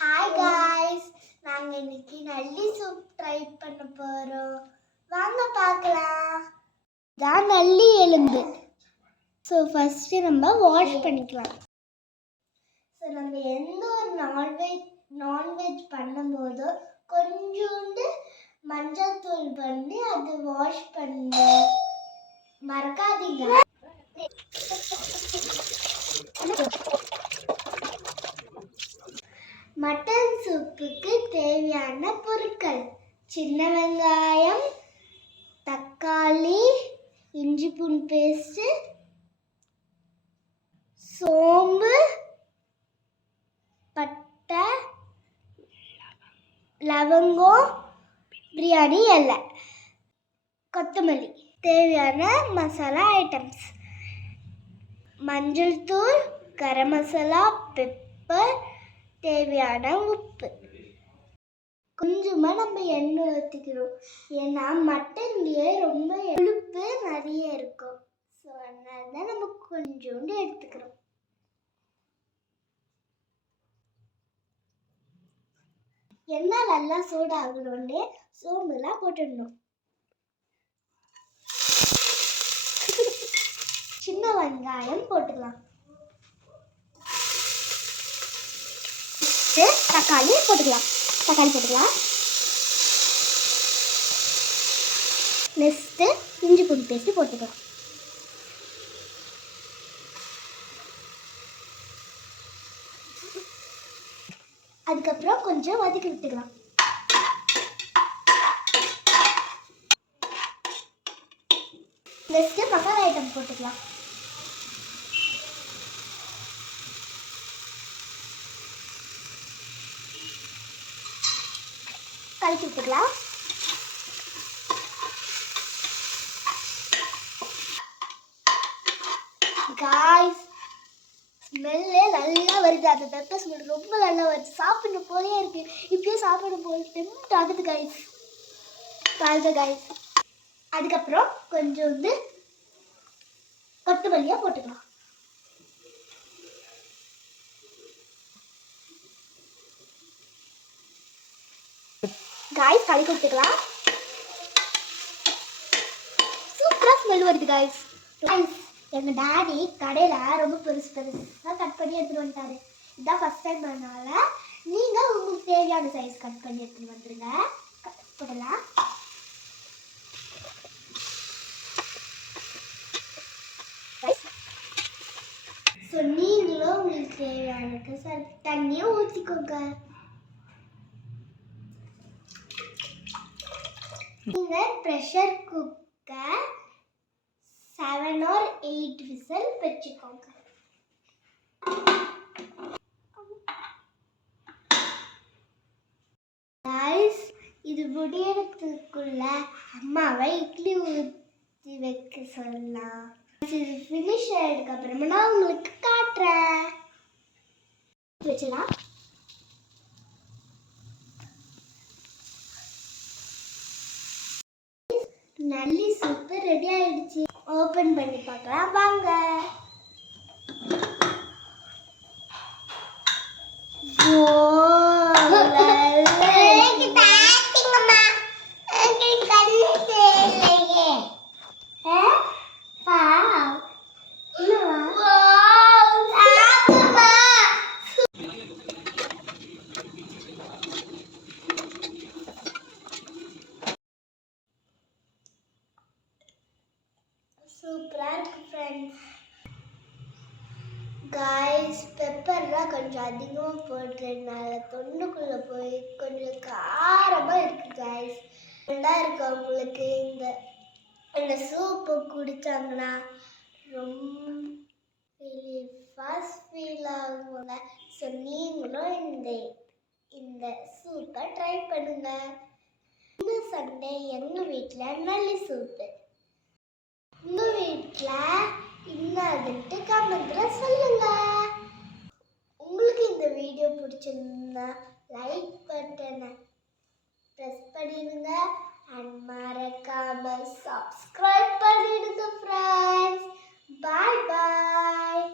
Hi guys, நாங்கள் இன்னைக்கு நல்லி soup try பண்ண போகிறோம். வாங்க பார்க்கலாம். இதான் நல்லி எலும்பு. ஸோ ஃபஸ்ட்டு நம்ம வாஷ் பண்ணிக்கலாம். ஸோ நம்ம எந்த ஒரு நான்வெஜ் பண்ணும்போதோ கொஞ்சோண்டு மஞ்சள் தூள் பண்ணி அது வாஷ் பண்ண மறக்காதீங்க. மட்டன் சூப்புக்கு தேவையான பொருட்கள்: சின்ன வெங்காயம், தக்காளி, இஞ்சி பூண்டு பேஸ்ட்டு, சோம்பு, பட்டை, லவங்கம், பிரியாணி இலை, கொத்தமல்லி. தேவையான மசாலா ஐட்டம்ஸ்: மஞ்சள் தூள், கரம் மசாலா, பெப்பர், தேவையான உப்பு. கொஞ்சமாக நம்ம எண்ணெய் ஊற்றிக்கிறோம், ஏன்னா மட்டன்லேயே ரொம்ப கொழுப்பு நிறைய இருக்கும். ஸோ அதனால தான் நம்ம கொஞ்சோண்டு எடுத்துக்கிறோம். எண்ணெய் நல்லா சூடாகணுன்னே சோம்புலாம் போட்டுடணும். சின்ன வெங்காயம் போட்டுக்கலாம். தக்காளி போட்டுக்கலாம். நெக்ஸ்ட்டு இஞ்சி பூண்டு பேஸ்ட்டு போட்டுக்கலாம். அதுக்கப்புறம் கொஞ்சம் வதக்கி விட்டுக்கலாம். நெக்ஸ்ட்டு மசாலா ஐட்டம் போட்டுக்கலாம். கலக்கி விட்டுக்கலாம். காய்ஸ், ஸ்மெல்லே நல்லா வருது. அந்த பெப்பர் ஸ்மெல் ரொம்ப நல்லா வருது. சாப்பிடணும் போலே இருக்கு. இப்பயே சாப்பிடணும் போல டெம்ப்ட் ஆகுது காய்ஸ். பாருங்க காய்ஸ். அதுக்கப்புறம் கொஞ்சோண்டு கொத்தமல்லியாக போட்டுக்கலாம். காய்ஸ் கலக்கி விட்டுக்கலாம். சூப்பராக ஸ்மெல் வருது காய்ஸ். எங்கள் டாடி கடையில் ரொம்ப பெருசாக கட் பண்ணி எடுத்துகிட்டு வந்துட்டாரு. இதுதான் ஃபஸ்ட் டைம் பண்ணனால நீங்கள் உங்களுக்கு தேவையான சைஸ் கட் பண்ணி எடுத்துகிட்டு வந்துடுங்க. போடலாம். ஸோ நீங்களும் உங்களுக்கு தேவையான தண்ணியை ஊற்றிக்கோங்க. நீங்கள் ப்ரெஷர் குக்கர் 7 or 8 விசில் வச்சுக்கோங்க. கைஸ், இது முடியறதுக்குள்ள அம்மாவை இட்லி ஊற்றி வைக்க சொல்லலாம். இது ஃபினிஷ் ஆகிடுக்கு அப்புறமா நான் உங்களுக்கு காட்டுறேன். வச்சுலாம். நல்லி சூப்பு ரெடி ஆயிடுச்சு. ஓபன் பண்ணி பார்க்கலாம் வாங்க. சூப்பராக இருக்கு ஃப்ரெண்ட்ஸ். காய்ஸ், பெப்பர்லாம் கொஞ்சம் அதிகமாக போடுறதுனால தொண்டைக்குள்ளே போய் கொஞ்சம் காரமாக இருக்குது காய்ஸ். நல்லா இருக்கவங்களுக்கு இந்த சூப்பு குடித்தாங்கன்னா ரொம்ப ஃபாஸ்ட் ஃபீல் ஆகுங்க. ஸோ நீங்களும் இந்த சூப்பை ட்ரை பண்ணுங்க. இந்த சண்டே எங்கள் வீட்டில் நல்லி சூப்பு. உங்கள் வீட்டில் இன்னதுன்ட்டு கமெண்ட்ல சொல்லுங்க. உங்களுக்கு இந்த வீடியோ பிடிச்சிருந்தா லைக் பட்டனை ப்ரெஸ் பண்ணிடுங்க அண்ட் மறக்காம சப்ஸ்கிரைப் பண்ணிடுங்க ஃப்ரெண்ட்ஸ். பாய் பாய்.